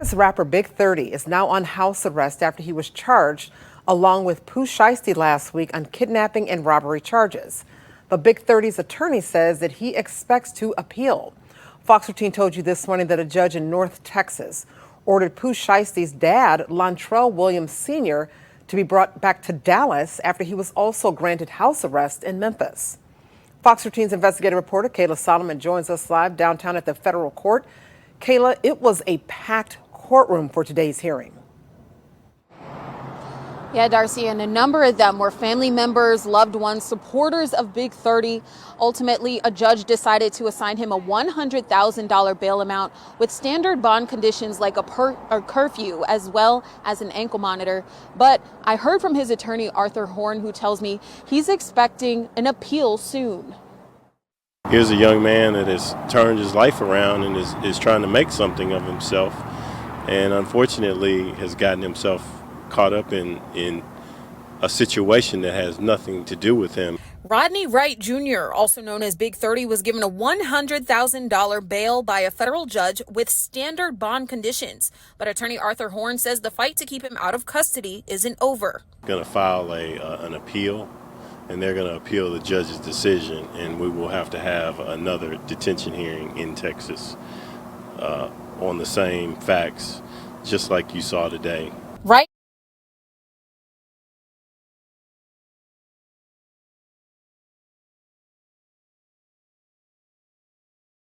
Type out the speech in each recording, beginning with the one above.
This rapper Big30 is now on house arrest after he was charged along with Pooh Shiesty last week on kidnapping and robbery charges. But Big30's attorney says that he expects to appeal. Fox 13 told you this morning that a judge in North Texas ordered Pooh Shiesty's dad, Lontrell Williams Sr., to be brought back to Dallas after he was also granted house arrest in Memphis. Fox 13's investigative reporter Kayla Solomon joins us live downtown at the federal court. Kayla, it was a packed courtroom for today's hearing. Yeah, Darcy, and a number of them were family members, loved ones, supporters of Big30. Ultimately, a judge decided to assign him a $100,000 bail amount with standard bond conditions like a curfew as well as an ankle monitor. But I heard from his attorney, Arthur Horn, who tells me he's expecting an appeal soon. Here's a young man that has turned his life around and is trying to make something of himself, and unfortunately has gotten himself caught up in a situation that has nothing to do with him. Rodney Wright Jr., also known as Big30, was given a $100,000 bail by a federal judge with standard bond conditions. But attorney Arthur Horn says the fight to keep him out of custody isn't over. Going to file an appeal, and they're going to appeal the judge's decision, and we will have to have another detention hearing in Texas on the same facts, just like you saw today. Right.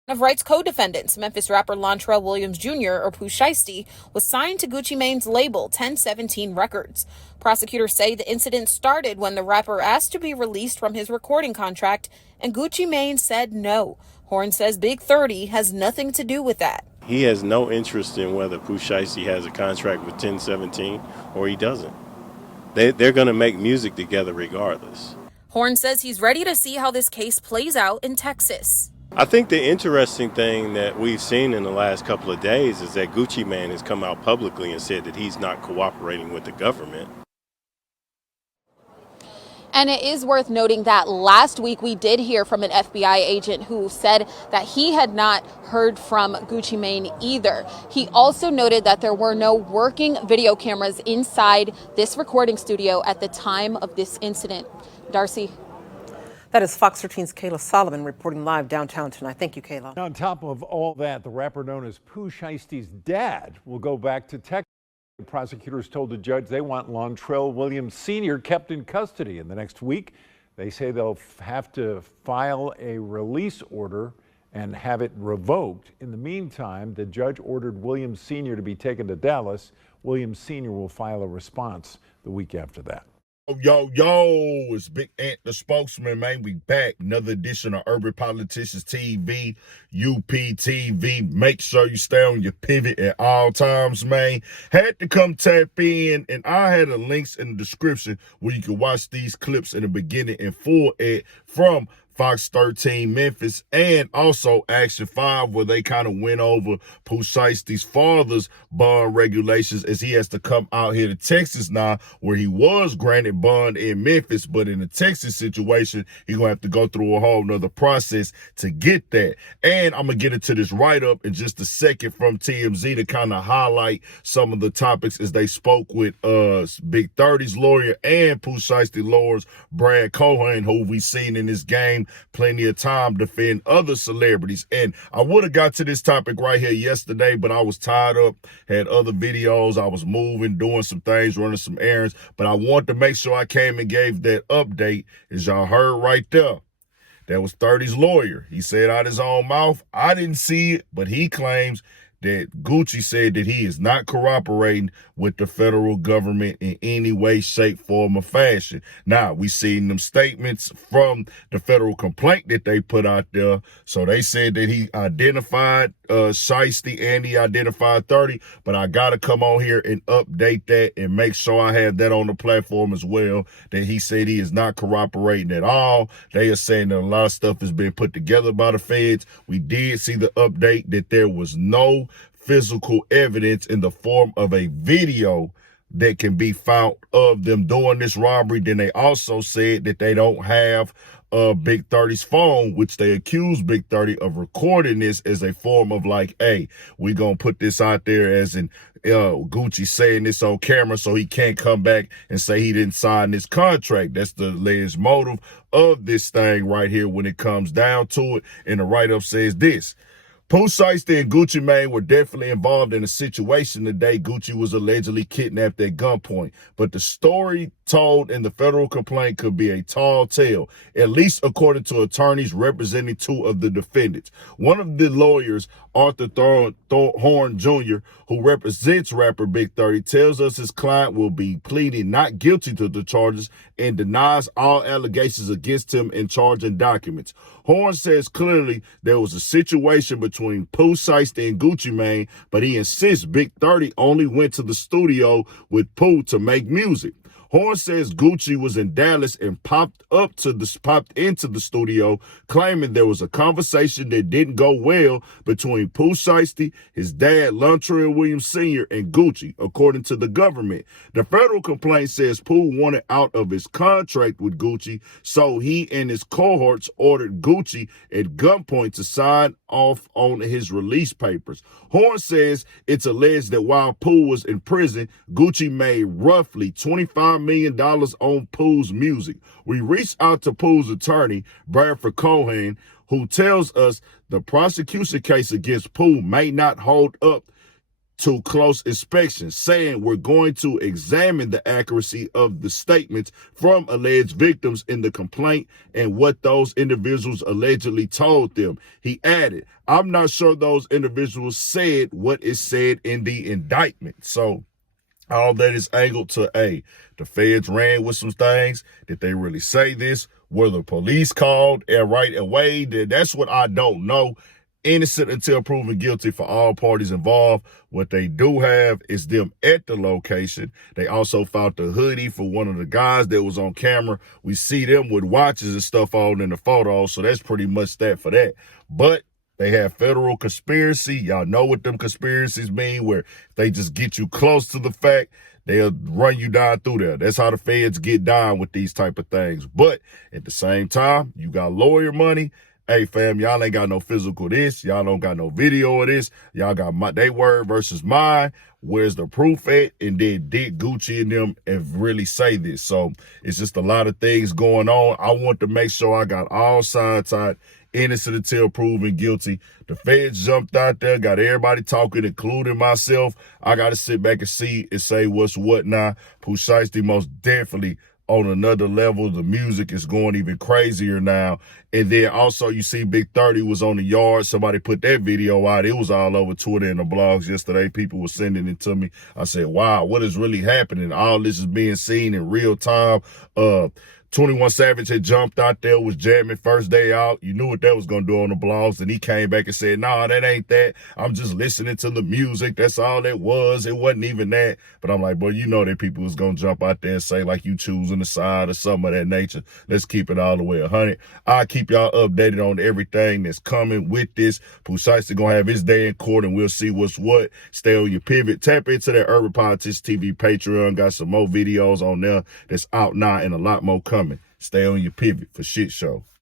Of Wright's co-defendants, Memphis rapper Lontrell Williams Jr., or Pooh Shiesty, was signed to Gucci Mane's label 1017 Records. Prosecutors say the incident started when the rapper asked to be released from his recording contract, and Gucci Mane said no. Horn says Big30 has nothing to do with that. He has no interest in whether Pooh Shiesty has a contract with 1017 or he doesn't. They're going to make music together regardless. Horn says he's ready to see how this case plays out in Texas. I think the interesting thing that we've seen in the last couple of days is that Gucci Mane has come out publicly and said that he's not cooperating with the government. And it is worth noting that last week we did hear from an FBI agent who said that he had not heard from Gucci Mane either. He also noted that there were no working video cameras inside this recording studio at the time of this incident. Darcy. That is Fox 13's Kayla Solomon reporting live downtown tonight. Thank you, Kayla. On top of all that, the rapper known as Pooh Shiesty's dad will go back to Texas. Prosecutors told the judge they want Lontrell Williams Sr. kept in custody in the next week. They say they'll have to file a release order and have it revoked. In the meantime, the judge ordered Williams Sr. to be taken to Dallas. Williams Sr. will file a response the week after that. Yo, it's Big Ant, the spokesman, man. We back. Another edition of Urban Politicians TV, UPTV. Make sure you stay on your pivot at all times, man. Had to come tap in, and I had the links in the description where you can watch these clips in the beginning in full from Fox 13 Memphis, and also Action 5, where they kind of went over Pooh Shiesty's father's bond regulations, as he has to come out here to Texas now, where he was granted bond in Memphis, but in the Texas situation, he's going to have to go through a whole nother process to get that. And I'm going to get into this write-up in just a second from TMZ to kind of highlight some of the topics as they spoke with Big30's lawyer and Pooh Shiesty lawyers, Brad Cohen, who we've seen in this game plenty of time defend other celebrities. And I would have got to this topic right here yesterday, but I was tied up, had other videos, I was moving, doing some things, running some errands, but I wanted to make sure I came and gave that update. As y'all heard right there, that was 30's lawyer. He said out his own mouth, I didn't see it, but he claims that Gucci said that he is not cooperating with the federal government in any way, shape, form, or fashion. Now, we seen them statements from the federal complaint that they put out there. So they said that he identified Shiesty and he identified 30, but I got to come on here and update that and make sure I have that on the platform as well, that he said he is not cooperating at all. They are saying that a lot of stuff has been put together by the feds. We did see the update that there was no physical evidence in the form of a video that can be found of them doing this robbery. Then they also said that they don't have Big 30's phone, which they accused Big 30 of recording this as a form of like, hey, we gonna put this out there as in Gucci saying this on camera so he can't come back and say he didn't sign this contract. That's the alleged motive of this thing right here when it comes down to it. And the write-up says this: Pooh Shiesty and Gucci Mane were definitely involved in a situation the day Gucci was allegedly kidnapped at gunpoint. But the story told in the federal complaint could be a tall tale, at least according to attorneys representing two of the defendants. One of the lawyers, Arthur Horn Jr., who represents rapper Big 30, tells us his client will be pleading not guilty to the charges and denies all allegations against him in charging documents. Horn says clearly there was a situation between Pooh Shiesty and Gucci Mane, but he insists Big 30 only went to the studio with Pooh to make music. Horn says Gucci was in Dallas and popped into the studio, claiming there was a conversation that didn't go well between Pooh Shiesty, his dad, Latrell Williams Sr., and Gucci, according to the government. The federal complaint says Pooh wanted out of his contract with Gucci, so he and his cohorts ordered Gucci at gunpoint to sign off on his release papers. Horn says it's alleged that while Pooh was in prison, Gucci made roughly $25 million on Pooh's music. We reached out to Pooh's attorney, Bradford Cohen, who tells us the prosecution case against Pooh may not hold up to close inspection, saying we're going to examine the accuracy of the statements from alleged victims in the complaint and what those individuals allegedly told them. He added, I'm not sure those individuals said what is said in the indictment. So all that is angled to, the feds ran with some things. Did they really say this? Were the police called right away? That's what I don't know. Innocent until proven guilty for all parties involved. What they do have is them at the location. They also found the hoodie for one of the guys that was on camera. We see them with watches and stuff on in the photos, so that's pretty much that for that. But they have federal conspiracy. Y'all know what them conspiracies mean, where they just get you close to the fact, they'll run you down through there. That's how the feds get down with these type of things. But at the same time, you got lawyer money. Hey, fam, y'all ain't got no physical this. Y'all don't got no video of this. Y'all got they word versus mine. Where's the proof at? And then did Gucci and them and really say this? So it's just a lot of things going on. I want to make sure I got all sides out. Innocent until proven guilty. The feds jumped out there, got everybody talking, including myself. I got to sit back and see and say what's what now. Pooh Shiesty most definitely on another level. The music is going even crazier now. And then also you see Big 30 was on the yard. Somebody put that video out. It was all over Twitter and the blogs yesterday. People were sending it to me. I said, wow, what is really happening? All this is being seen in real time. 21 Savage had jumped out there, was jamming first day out. You knew what that was going to do on the blogs. And he came back and said, nah, that ain't that. I'm just listening to the music. That's all that was. It wasn't even that. But I'm like, boy, you know that people was going to jump out there and say like you choosing the side or something of that nature. Let's keep it all the way 100. I'll keep y'all updated on everything that's coming with this. Pooh Shiesty going to have his day in court and we'll see what's what. Stay on your pivot. Tap into that Urban Politics TV Patreon. Got some more videos on there that's out now and a lot more coming. Stay on your pivot for shit show.